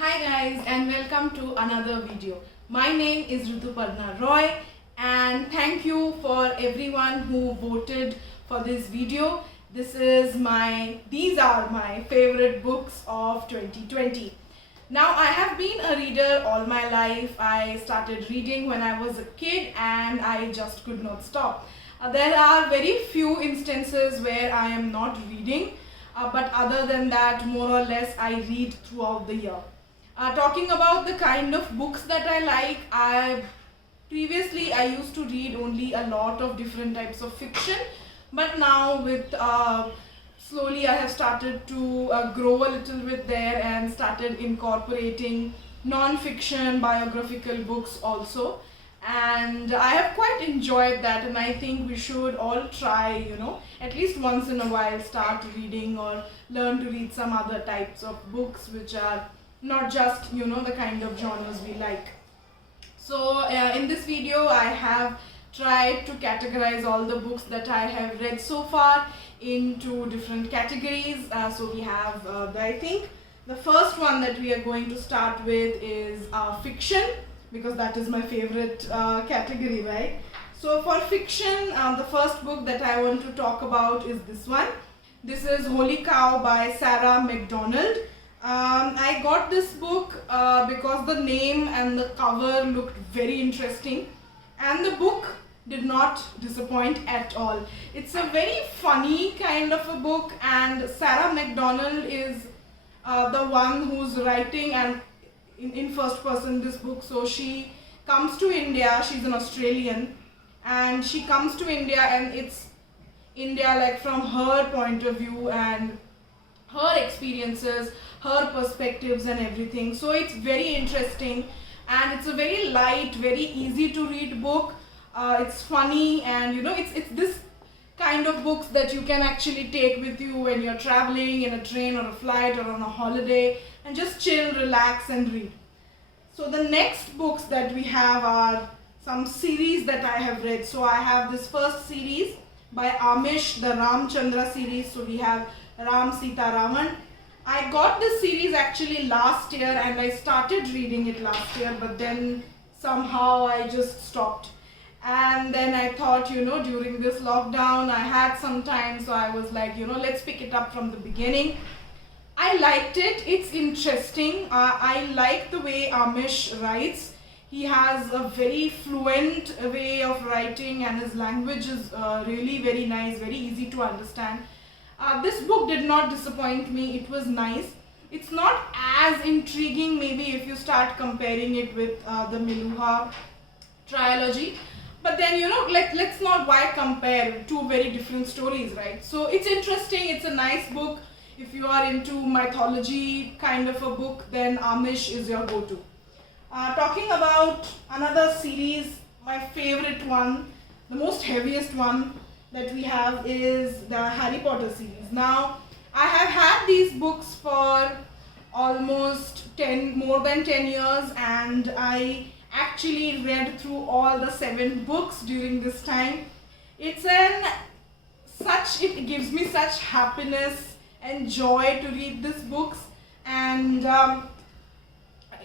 Hi guys and welcome to another video. My name is Rituparna Roy and thank you for everyone who voted for this video. These are my favorite books of 2020. Now I have been a reader all my life. I started reading when I was a kid and I just could not stop. There are very few instances where I am not reading, but other than that, more or less, I read throughout the year. Talking about the kind of books that I like, previously I used to read only a lot of different types of fiction, but now with slowly I have started to grow a little bit there and started incorporating non-fiction biographical books also, and I have quite enjoyed that, and I think we should all try, at least once in a while start reading or learn to read some other types of books which are not just the kind of genres we like. So in this video I have tried to categorize all the books that I have read so far into different categories. So we have I think the first one that we are going to start with is fiction, because that is my favorite category, right? So for fiction, the first book that I want to talk about is this one. This is Holy Cow by Sarah Macdonald. I got this book because the name and the cover looked very interesting, and the book did not disappoint at all. It's a very funny kind of a book, and Sarah Macdonald is the one who's writing and in first person this book. So she comes to India, she's an Australian, and she comes to India, and it's India like from her point of view and her experiences, her perspectives and everything. So it's very interesting, and it's a very light, very easy to read book. It's funny, and it's this kind of books that you can actually take with you when you're traveling in a train or a flight or on a holiday and just chill, relax and read. So the next books that we have are some series that I have read. So I have this first series by Amish, the Ramchandra series. So we have Ram Sita Raman. I got this series actually last year and I started reading it last year, but then somehow I just stopped. And then I thought, during this lockdown I had some time, so I was like, let's pick it up from the beginning. I liked it. It's interesting. I like the way Amish writes. He has a very fluent way of writing, and his language is really very nice, very easy to understand. This book did not disappoint me. It was nice. It's not as intriguing maybe if you start comparing it with the Meluha trilogy. But then, let's not why compare two very different stories, right? So it's interesting. It's a nice book. If you are into mythology kind of a book, then Amish is your go-to. Talking about another series, my favorite one, the most heaviest one that we have is the Harry Potter series. Now, I have had these books for almost more than 10 years, and I actually read through all the 7 books during this time. It gives me such happiness and joy to read these books, and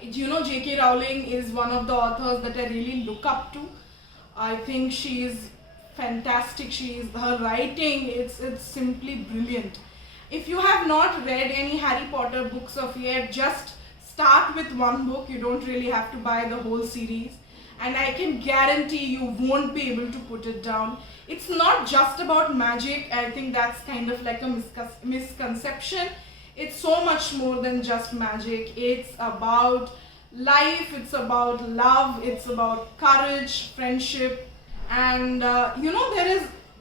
J.K. Rowling is one of the authors that I really look up to. I think she is fantastic. Her writing, it's simply brilliant. If you have not read any Harry Potter books of yet, just start with one book. You don't really have to buy the whole series, and I can guarantee you won't be able to put it down. It's not just about magic. I think that's kind of like a misconception. It's so much more than just magic. It's about life, it's about love, it's about courage, friendship, and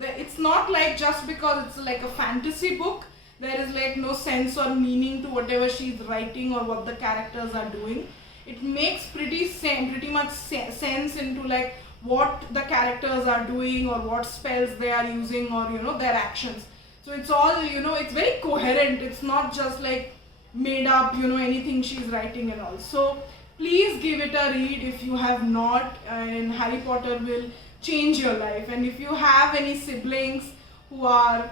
it's not like just because it's like a fantasy book, there is like no sense or meaning to whatever she's writing or what the characters are doing. It makes pretty much sense into like what the characters are doing or what spells they are using, or their actions. So it's all, it's very coherent. It's not just like made up, anything she's writing and all. So please give it a read if you have not, and Harry Potter will change your life. And if you have any siblings who are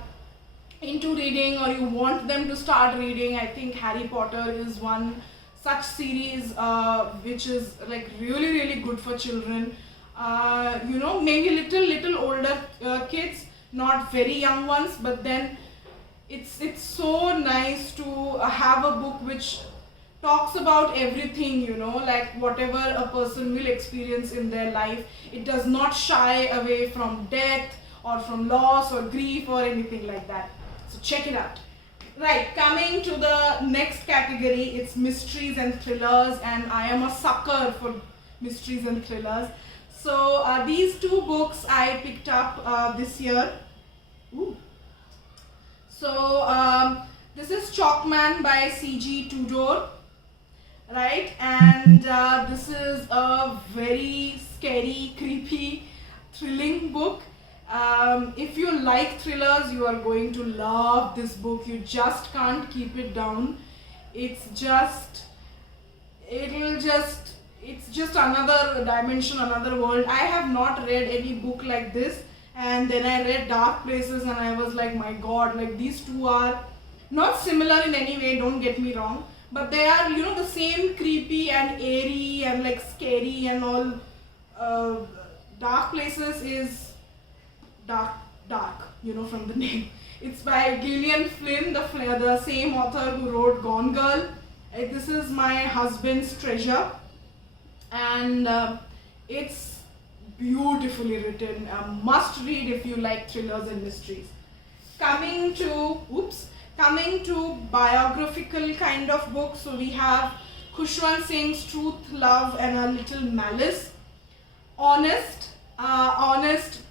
into reading or you want them to start reading, I think Harry Potter is one such series which is like really good for children. Maybe little older kids, not very young ones, but then it's so nice to have a book which talks about everything, like whatever a person will experience in their life. It does not shy away from death or from loss or grief or anything like that. So check it out. Right, coming to the next category, it's mysteries and thrillers, and I am a sucker for mysteries and thrillers. So these two books I picked up this year. Ooh. So this is Chalkman by C.G. Tudor, right? And this is a very scary, creepy, thrilling book. If you like thrillers, you are going to love this book. You just can't keep it down. It's just another dimension, another world. I have not read any book like this, and then I read Dark Places and I was like, my god, like these two are not similar in any way, don't get me wrong, but they are, the same creepy and airy and like scary and all. Dark Places is dark, from the name. It's by Gillian Flynn, the same author who wrote Gone Girl. This is my husband's treasure, and it's beautifully written. Must read if you like thrillers and mysteries. Coming to biographical kind of books, so we have Khushwant Singh's Truth, Love and a Little Malice. Honest,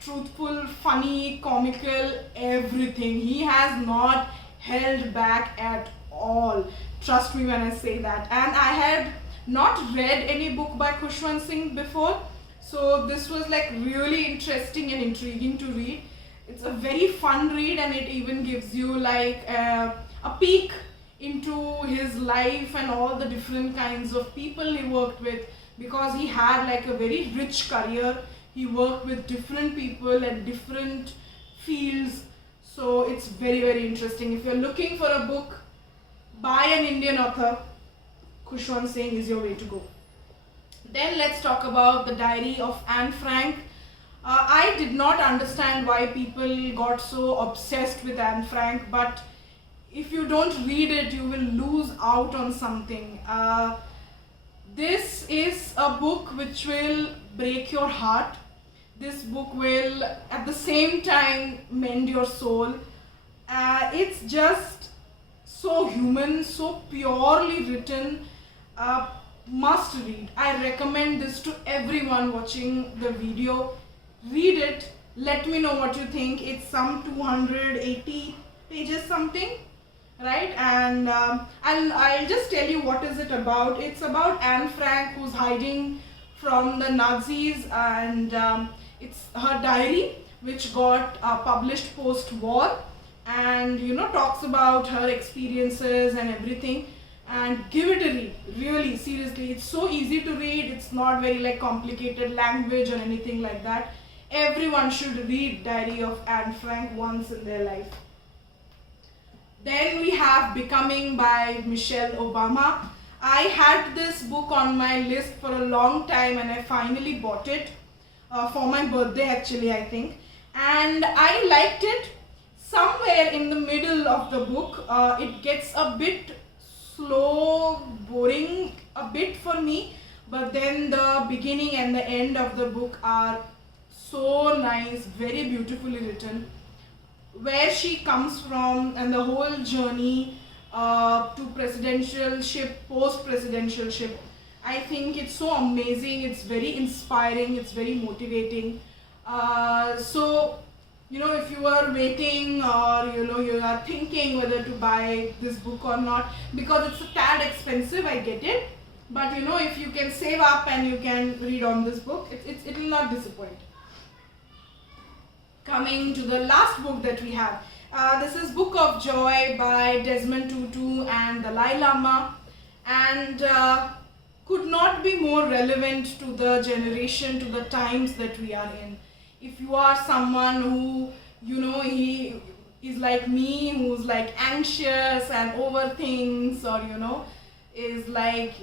truthful, funny, comical, everything. He has not held back at all. Trust me when I say that. And I had not read any book by Khushwant Singh before, so this was like really interesting and intriguing to read. It's a very fun read, and it even gives you like a peek into his life and all the different kinds of people he worked with, because he had like a very rich career. He worked with different people at different fields, so it's very interesting. If you're looking for a book by an Indian author, Khushwant Singh is your way to go. Then let's talk about The Diary of Anne Frank. I did not understand why people got so obsessed with Anne Frank, but if you don't read it, you will lose out on something. This is a book which will break your heart. This book will at the same time mend your soul. It's just so human, so purely written. Must read. I recommend this to everyone watching the video. Read it. Let me know what you think. It's some 280 pages something, right? And I'll just tell you what is it about. It's about Anne Frank, who's hiding from the Nazis, and it's her diary which got published post-war, and talks about her experiences and everything. And give it a read, really, seriously. It's so easy to read. It's not very like complicated language or anything like that. Everyone should read Diary of Anne Frank once in their life. Then we have Becoming by Michelle Obama. I had this book on my list for a long time, and I finally bought it for my birthday actually, I think. And I liked it. Somewhere in the middle of the book, it gets a bit slow, boring a bit for me, but then the beginning and the end of the book are so nice, very beautifully written. Where she comes from and the whole journey to presidentialship, post-presidentialship, I think it's so amazing. It's very inspiring, it's very motivating. So if you are waiting, or you are thinking whether to buy this book or not, because it's a tad expensive, I get it, but if you can save up and you can read on this book, it will not disappoint. Coming to the last book that we have, this is Book of Joy by Desmond Tutu and Dalai Lama, and could not be more relevant to the generation, to the times that we are in. If you are someone who, he is like me, who's like anxious and overthinks, or is like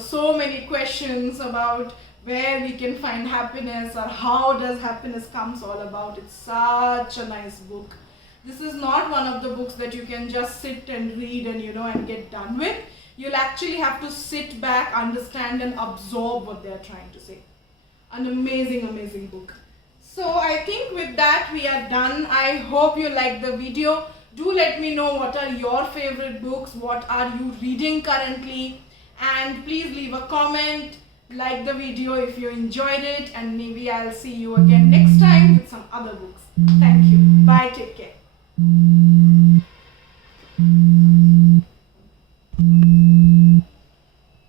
so many questions about where we can find happiness or how does happiness comes all about. It's such a nice book. This is not one of the books that you can just sit and read and and get done with. You'll actually have to sit back, understand and absorb what they're trying to say. An amazing book. So I think with that we are done. I hope you liked the video. Do let me know what are your favorite books, what are you reading currently, and please leave a comment, like the video if you enjoyed it, and maybe I'll see you again next time with some other books. Thank you. Bye. Take care.